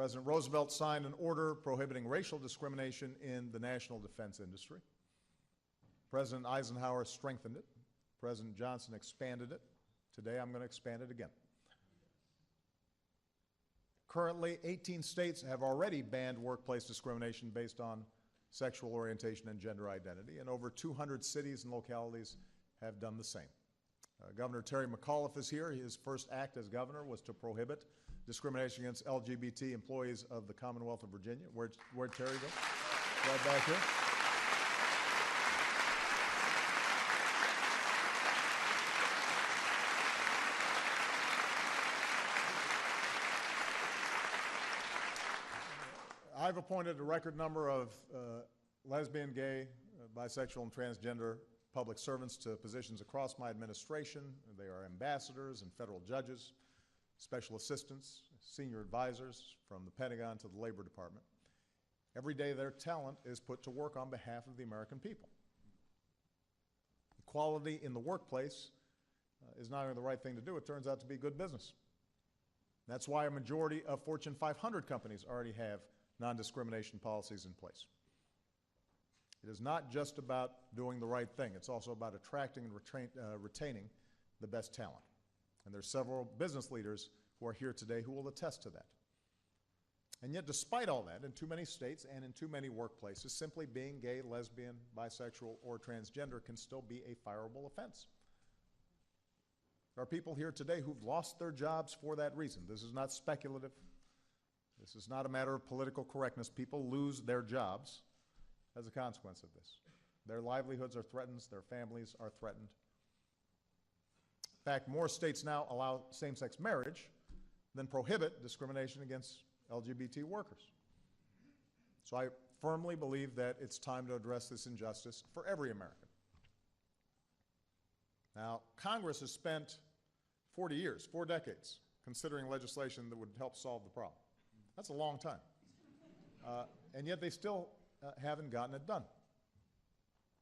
President Roosevelt signed an order prohibiting racial discrimination in the national defense industry. President Eisenhower strengthened it. President Johnson expanded it. Today I'm going to expand it again. Currently, 18 states have already banned workplace discrimination based on sexual orientation and gender identity, and over 200 cities and localities have done the same. Governor Terry McAuliffe is here. His first act as governor was to prohibit discrimination against LGBT employees of the Commonwealth of Virginia. Where'd Terry go? Right back here. I've appointed a record number of lesbian, gay, bisexual, and transgender public servants to positions across my administration. They are ambassadors and federal judges, special assistants, senior advisors from the Pentagon to the Labor Department. Every day their talent is put to work on behalf of the American people. Equality in the workplace is not only the right thing to do, it turns out to be good business. That's why a majority of Fortune 500 companies already have non-discrimination policies in place. It is not just about doing the right thing. It's also about attracting and retaining the best talent. And there's several business leaders who are here today who will attest to that. And yet, despite all that, in too many states and in too many workplaces, simply being gay, lesbian, bisexual, or transgender can still be a fireable offense. There are people here today who've lost their jobs for that reason. This is not speculative. This is not a matter of political correctness. People lose their jobs as a consequence of this. Their livelihoods are threatened, their families are threatened. In fact, more states now allow same-sex marriage than prohibit discrimination against LGBT workers. So I firmly believe that it's time to address this injustice for every American. Now, Congress has spent 40 years, 4 decades, considering legislation that would help solve the problem. That's a long time. And yet they still haven't gotten it done.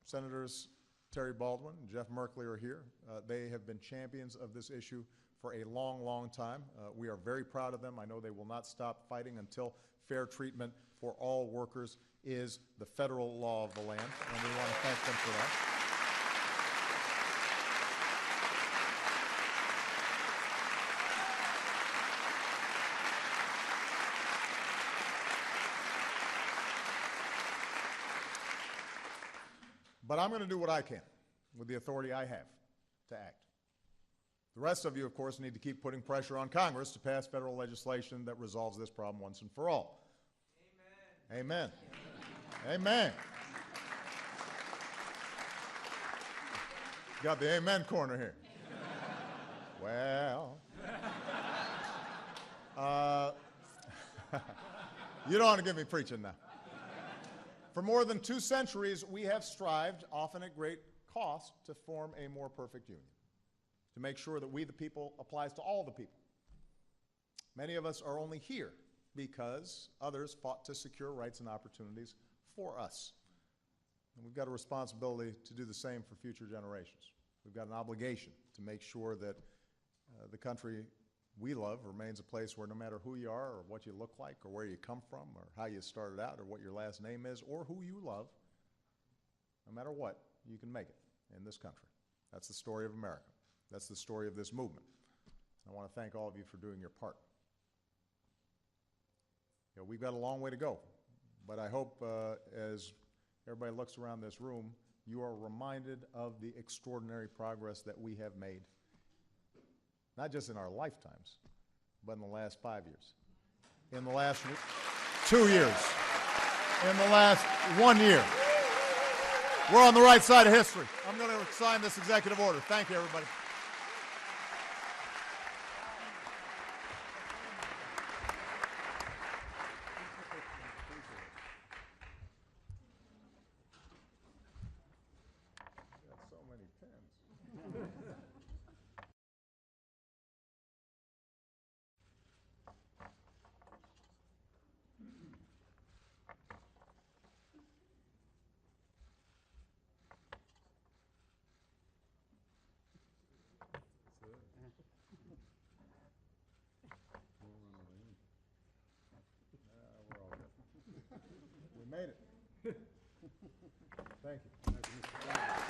Senators Terry Baldwin and Jeff Merkley are here. They have been champions of this issue for a long, long time. We are very proud of them. I know they will not stop fighting until fair treatment for all workers is the federal law of the land, and we want to thank them for that. But I'm going to do what I can with the authority I have to act. The rest of you, of course, need to keep putting pressure on Congress to pass federal legislation that resolves this problem once and for all. Amen. Amen. Amen. Got the amen corner here. Well, you don't want to get me preaching now. For more than 2 centuries, we have strived, often at great cost, to form a more perfect union, to make sure that we the people applies to all the people. Many of us are only here because others fought to secure rights and opportunities for us. And we've got a responsibility to do the same for future generations. We've got an obligation to make sure that the country we love remains a place where no matter who you are or what you look like or where you come from or how you started out or what your last name is or who you love, no matter what, you can make it in this country. That's the story of America. That's the story of this movement. I want to thank all of you for doing your part. You know, we've got a long way to go, but I hope as everybody looks around this room, you are reminded of the extraordinary progress that we have made, not just in our lifetimes, but in the last 5 years, in the last 2 years, in the last 1 year. We're on the right side of history. I'm going to sign this executive order. Thank you, everybody. Got so many pens. We made it. Thank you. Thank you, Mr. President.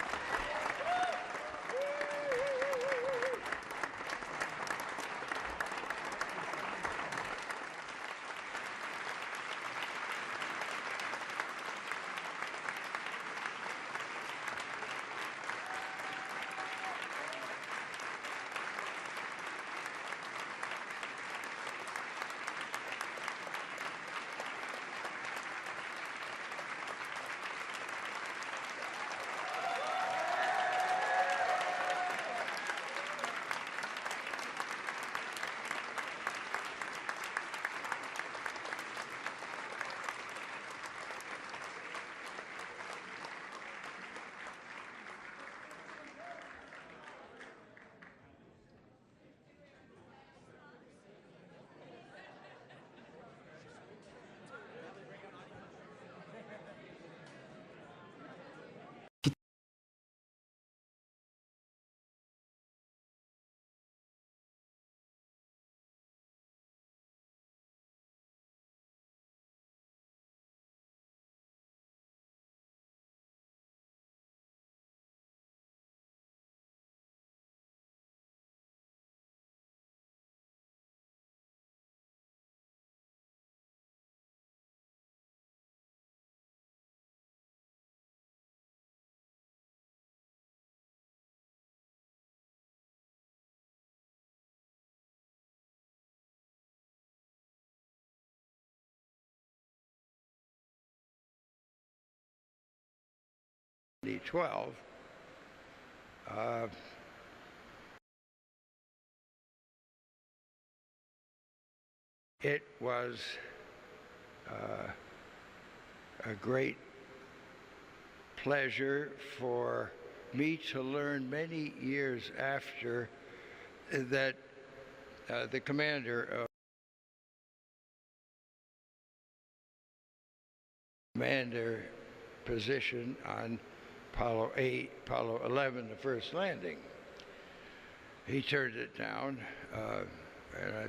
It was a great pleasure for me to learn many years after that the commander position on Apollo 11, the first landing. He turned it down, and I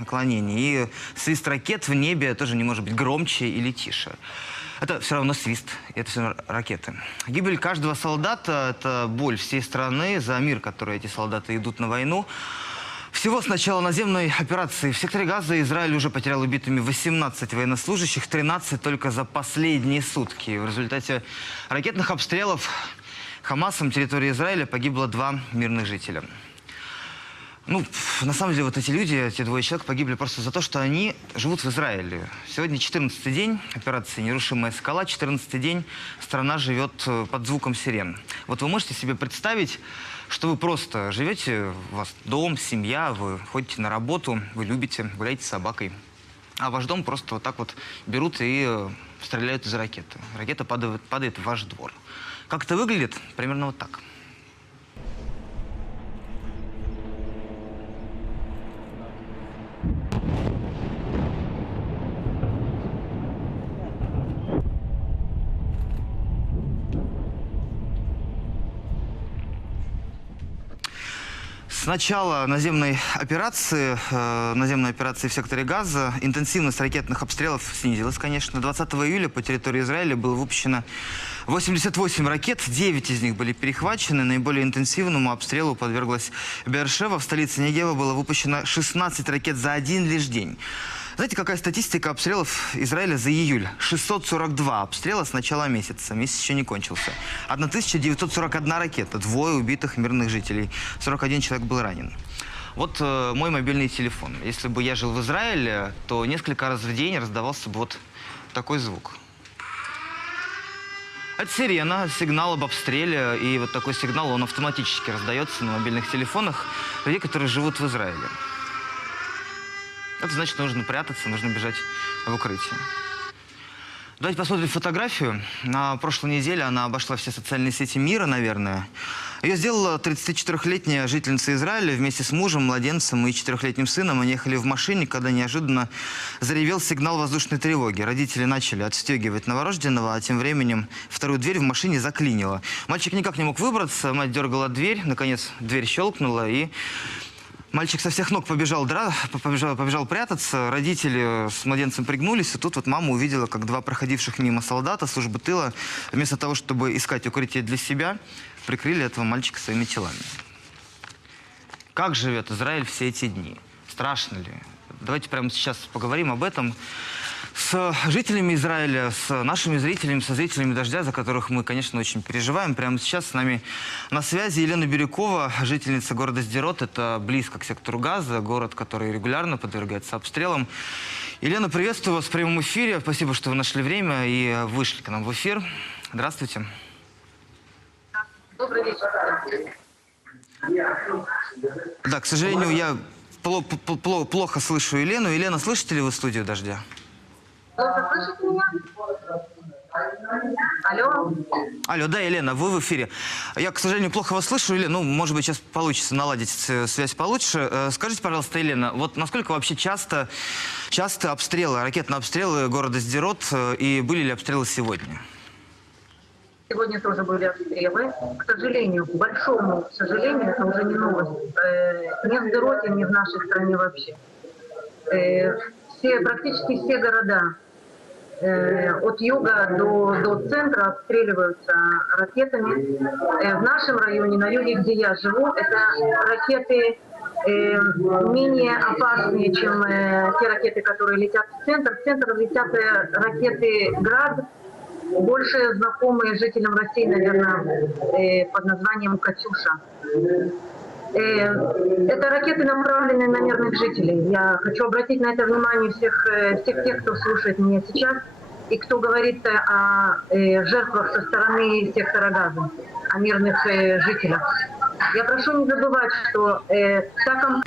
Наклонений. И свист ракет в небе тоже не может быть громче или тише. Это все равно свист, это все равно ракеты. Гибель каждого солдата – это боль всей страны за мир, который эти солдаты идут на войну. Всего с начала наземной операции в секторе Газа Израиль уже потерял убитыми 18 военнослужащих, 13 только за последние сутки. В результате ракетных обстрелов Хамасом территории Израиля погибло 2 мирных жителя. Ну, на самом деле, вот эти люди, эти 2 человек погибли просто за то, что они живут в Израиле. Сегодня 14-й день операции «Нерушимая скала», 14-й день страна живет под звуком сирен. Вот вы можете себе представить, что вы просто живете, у вас дом, семья, вы ходите на работу, вы любите, гуляете с собакой, а ваш дом просто вот так вот берут и стреляют из ракеты. Ракета падает в ваш двор. Как это выглядит? Примерно вот так. С начала наземной операции в секторе Газа интенсивность ракетных обстрелов снизилась, конечно. 20 июля по территории Израиля было выпущено 88 ракет, 9 из них были перехвачены. Наиболее интенсивному обстрелу подверглась Беэр-Шева. В столице Негева было выпущено 16 ракет за один лишь день. Знаете, какая статистика обстрелов Израиля за июль? 642 обстрела с начала месяца. Месяц еще не кончился. 1941 ракета, 2 убитых мирных жителей. 41 человек был ранен. Вот мой мобильный телефон. Если бы я жил в Израиле, то несколько раз в день раздавался бы вот такой звук. Это сирена, сигнал об обстреле. И вот такой сигнал, он автоматически раздается на мобильных телефонах людей, которые живут в Израиле. Это значит, нужно прятаться, нужно бежать в укрытие. Давайте посмотрим фотографию. На прошлой неделе она обошла все социальные сети мира, наверное. Ее сделала 34-летняя жительница Израиля вместе с мужем, младенцем и 4-летним сыном. Они ехали в машине, когда неожиданно заревел сигнал воздушной тревоги. Родители начали отстегивать новорожденного, а тем временем вторую дверь в машине заклинило. Мальчик никак не мог выбраться, мать дергала дверь, наконец дверь щелкнула, и мальчик со всех ног побежал прятаться. Родители с младенцем пригнулись, и тут вот мама увидела, как два проходивших мимо солдата службы тыла, вместо того, чтобы искать укрытие для себя, прикрыли этого мальчика своими телами. Как живет Израиль все эти дни? Страшно ли? Давайте прямо сейчас поговорим об этом с жителями Израиля, с нашими зрителями, со зрителями «Дождя», за которых мы, конечно, очень переживаем. Прямо сейчас с нами на связи Елена Бирюкова, жительница города Сдерот. Это близко к сектору Газа, город, который регулярно подвергается обстрелам. Елена, приветствую вас в прямом эфире. Спасибо, что вы нашли время и вышли к нам в эфир. Здравствуйте. Добрый вечер. Да, к сожалению, я плохо слышу Елену. Елена, слышите ли вы студию «Дождя»? Вы слышите меня? Алло? Алло, да, Елена, вы в эфире. Я, к сожалению, плохо вас слышу. Елена, ну, может быть, сейчас получится наладить связь получше. Скажите, пожалуйста, Елена, вот насколько вообще часто обстрелы, ракетные обстрелы города Сдерот, и были ли обстрелы сегодня? Сегодня тоже были обстрелы. К сожалению, к большому сожалению, это уже не новость. Не в Сдероте, не в нашей стране вообще. Практически все города от юга до центра обстреливаются ракетами. В нашем районе, на юге, где я живу, это ракеты менее опасные, чем те ракеты, которые летят в центр. В центр летят ракеты «Град», больше знакомые жителям России, наверное, под названием «Катюша». Это ракеты, направленные на мирных жителей. Я хочу обратить на это внимание всех тех, кто слушает меня сейчас, и кто говорит о жертвах со стороны сектора Газа, о мирных жителях. Я прошу не забывать, что та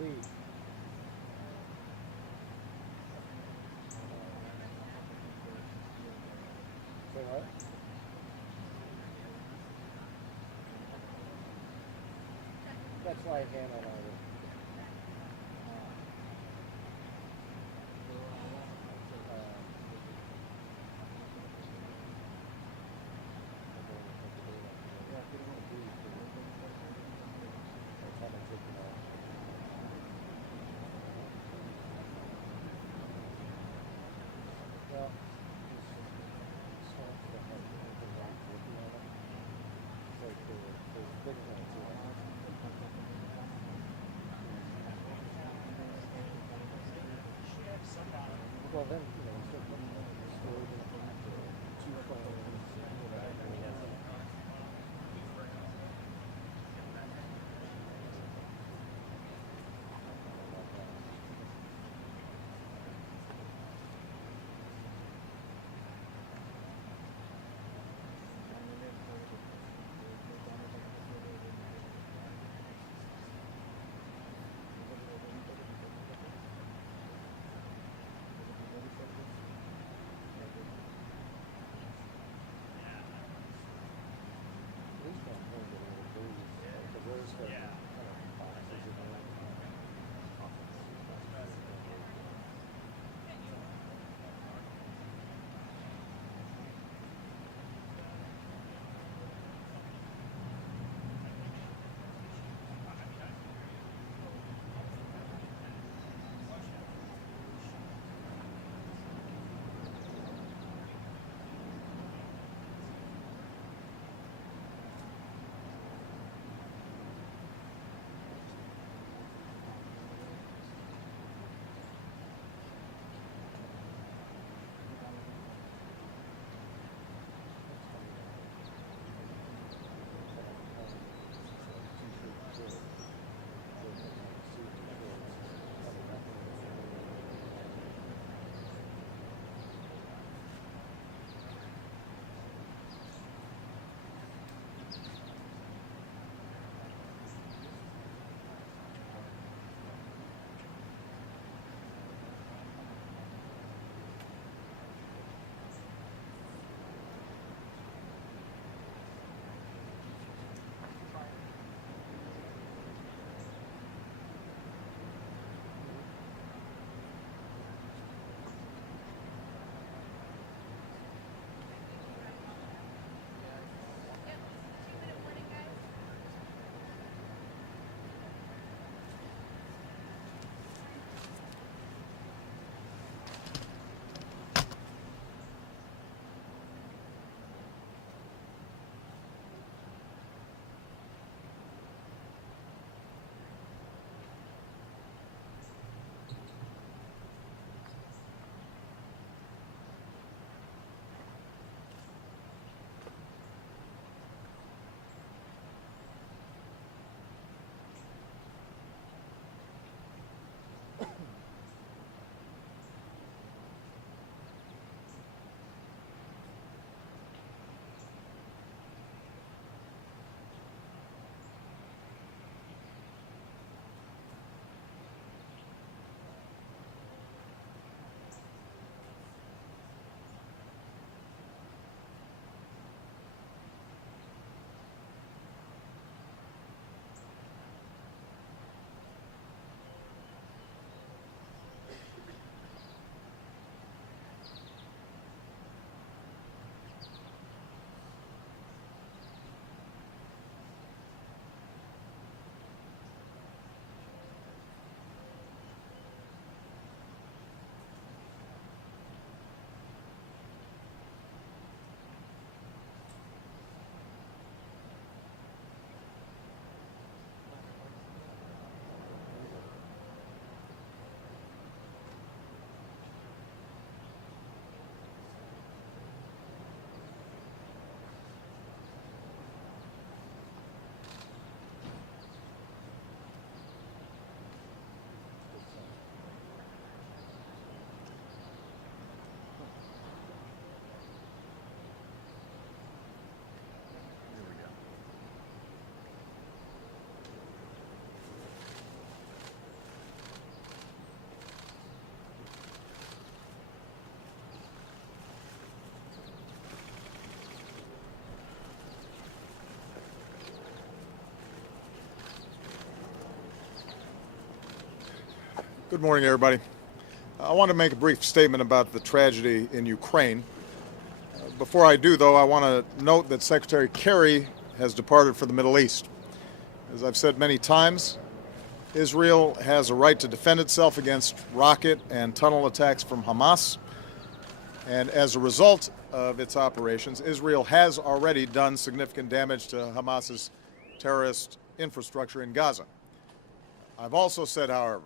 believe. Say what? That's right hand on either. Good morning, everybody. I want to make a brief statement about the tragedy in Ukraine. Before I do, though, I want to note that Secretary Kerry has departed for the Middle East. As I've said many times, Israel has a right to defend itself against rocket and tunnel attacks from Hamas. And as a result of its operations, Israel has already done significant damage to Hamas's terrorist infrastructure in Gaza. I've also said, however,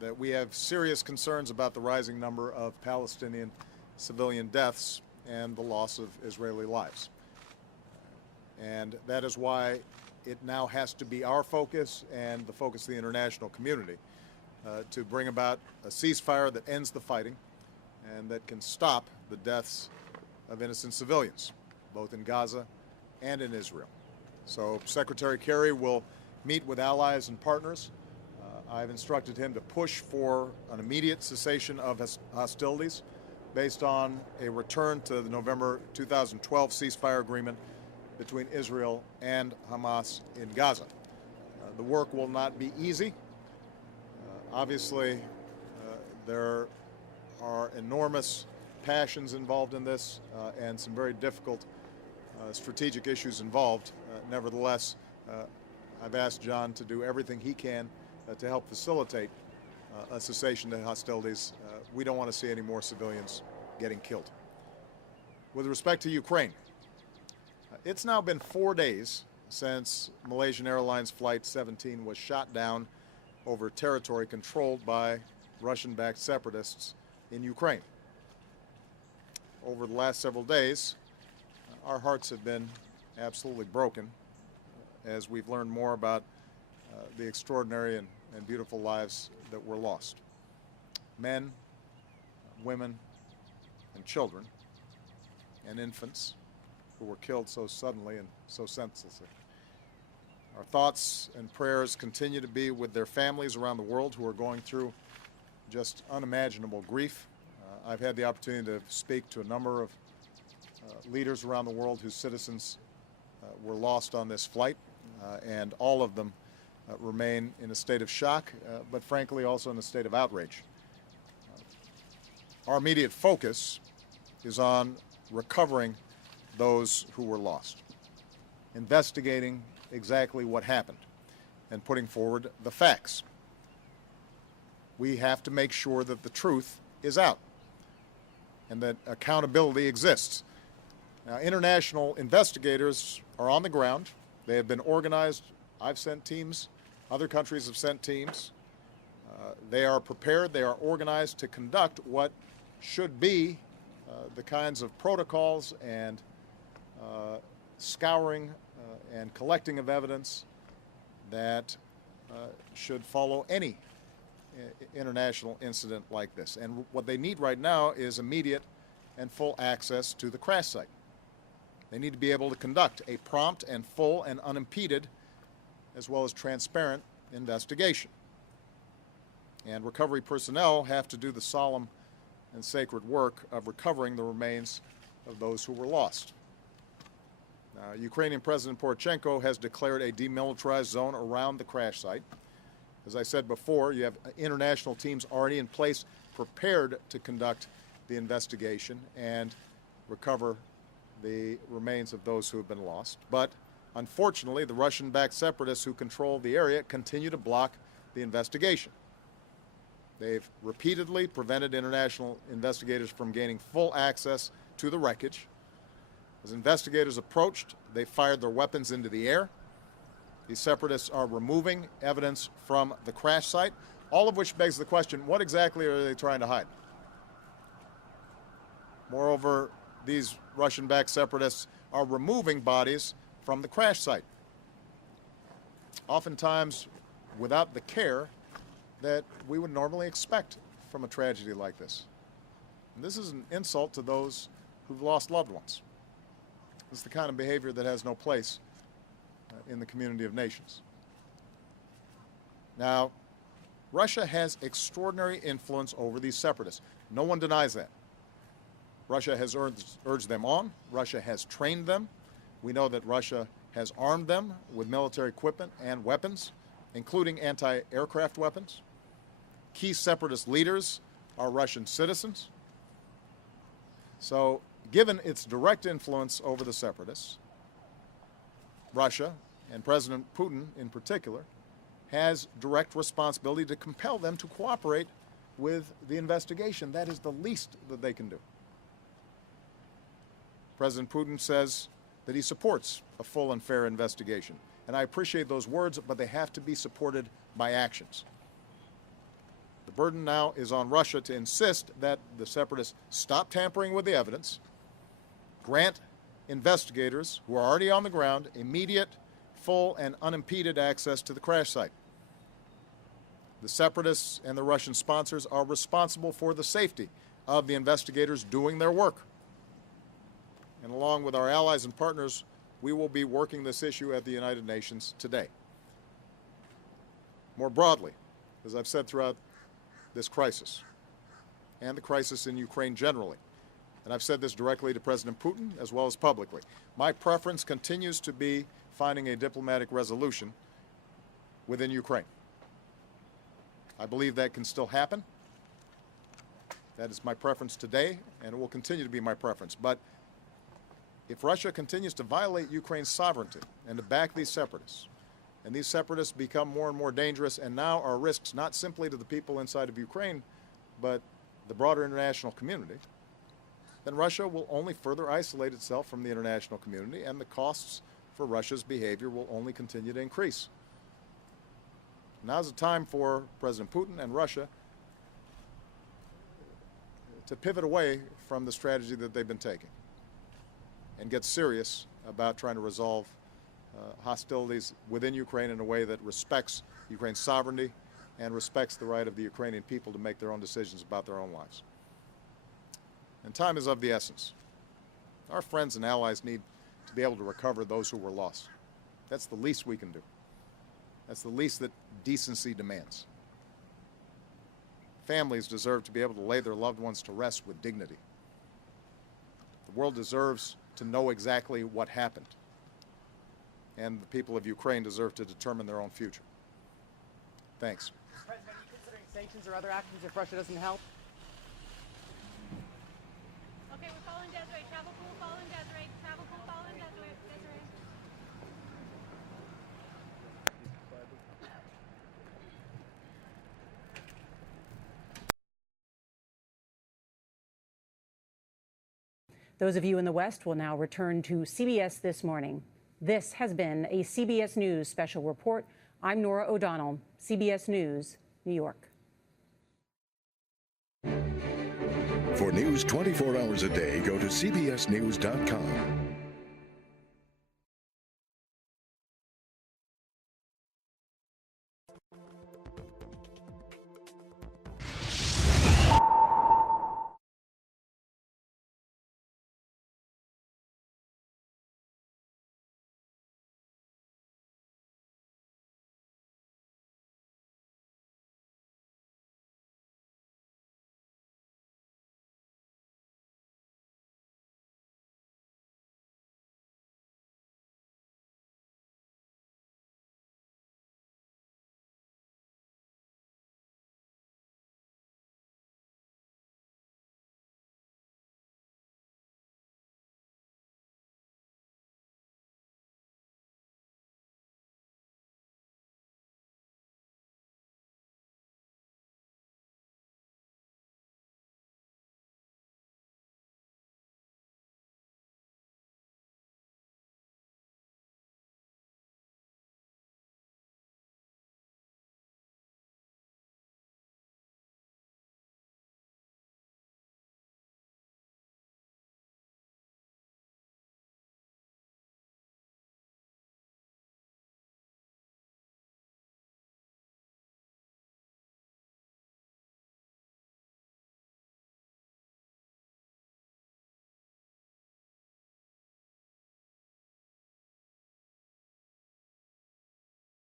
that we have serious concerns about the rising number of Palestinian civilian deaths and the loss of Israeli lives. And that is why it now has to be our focus and the focus of the international community to bring about a ceasefire that ends the fighting and that can stop the deaths of innocent civilians, both in Gaza and in Israel. So Secretary Kerry will meet with allies and partners. I've instructed him to push for an immediate cessation of hostilities based on a return to the November 2012 ceasefire agreement between Israel and Hamas in Gaza. The work will not be easy. Obviously, there are enormous passions involved in this and some very difficult strategic issues involved. Nevertheless, I've asked John to do everything he can to help facilitate a cessation to hostilities. We don't want to see any more civilians getting killed. With respect to Ukraine, it's now been 4 days since Malaysian Airlines Flight 17 was shot down over territory controlled by Russian-backed separatists in Ukraine. Over the last several days, our hearts have been absolutely broken as we've learned more about the extraordinary and beautiful lives that were lost. Men, women, and children, and infants who were killed so suddenly and so senselessly. Our thoughts and prayers continue to be with their families around the world who are going through just unimaginable grief. I've had the opportunity to speak to a number of leaders around the world whose citizens were lost on this flight, and all of them remain in a state of shock, but frankly also in a state of outrage. Our immediate focus is on recovering those who were lost, investigating exactly what happened, and putting forward the facts. We have to make sure that the truth is out and that accountability exists. Now, international investigators are on the ground. They have been organized. I've sent teams. Other countries have sent teams. They are prepared. They are organized to conduct what should be the kinds of protocols and scouring and collecting of evidence that should follow any international incident like this. And what they need right now is immediate and full access to the crash site. They need to be able to conduct a prompt and full and unimpeded, as well as transparent, investigation. And recovery personnel have to do the solemn and sacred work of recovering the remains of those who were lost. Now, Ukrainian President Poroshenko has declared a demilitarized zone around the crash site. As I said before, you have international teams already in place prepared to conduct the investigation and recover the remains of those who have been lost. But unfortunately, the Russian-backed separatists who control the area continue to block the investigation. They've repeatedly prevented international investigators from gaining full access to the wreckage. As investigators approached, they fired their weapons into the air. These separatists are removing evidence from the crash site, all of which begs the question, what exactly are they trying to hide? Moreover, these Russian-backed separatists are removing bodies from the crash site, oftentimes without the care that we would normally expect from a tragedy like this. And this is an insult to those who've lost loved ones. This is the kind of behavior that has no place in the community of nations. Now, Russia has extraordinary influence over these separatists. No one denies that. Russia has urged them on. Russia has trained them. We know that Russia has armed them with military equipment and weapons, including anti-aircraft weapons. key separatist leaders are Russian citizens. So, given its direct influence over the separatists, Russia, and President Putin in particular, has direct responsibility to compel them to cooperate with the investigation. That is the least that they can do. President Putin says that he supports a full and fair investigation. And I appreciate those words, but they have to be supported by actions. The burden now is on Russia to insist that the separatists stop tampering with the evidence, grant investigators who are already on the ground immediate, full, and unimpeded access to the crash site. The separatists and the Russian sponsors are responsible for the safety of the investigators doing their work. And along with our allies and partners, we will be working this issue at the United Nations today. More broadly, as I've said throughout this crisis, and the crisis in Ukraine generally, and I've said this directly to President Putin as well as publicly, my preference continues to be finding a diplomatic resolution within Ukraine. I believe that can still happen. That is my preference today, and it will continue to be my preference. But if Russia continues to violate Ukraine's sovereignty and to back these separatists, and these separatists become more and more dangerous and now are risks not simply to the people inside of Ukraine, but the broader international community, then Russia will only further isolate itself from the international community, and the costs for Russia's behavior will only continue to increase. Now's the time for President Putin and Russia to pivot away from the strategy that they've been taking and get serious about trying to resolve hostilities within Ukraine in a way that respects Ukraine's sovereignty and respects the right of the Ukrainian people to make their own decisions about their own lives. And time is of the essence. Our friends and allies need to be able to recover those who were lost. That's the least we can do. That's the least that decency demands. Families deserve to be able to lay their loved ones to rest with dignity. The world deserves to know exactly what happened. And the people of Ukraine deserve to determine their own future. Thanks. President, are you considering sanctions or other actions if Russia doesn't help? Okay, we're following Desiree. Travel pool, following Desiree. Travel pool, following Desiree. Those of you in the West will now return to CBS This Morning. This has been a CBS News special report. I'm Norah O'Donnell, CBS News, New York. For news 24 hours a day, go to cbsnews.com.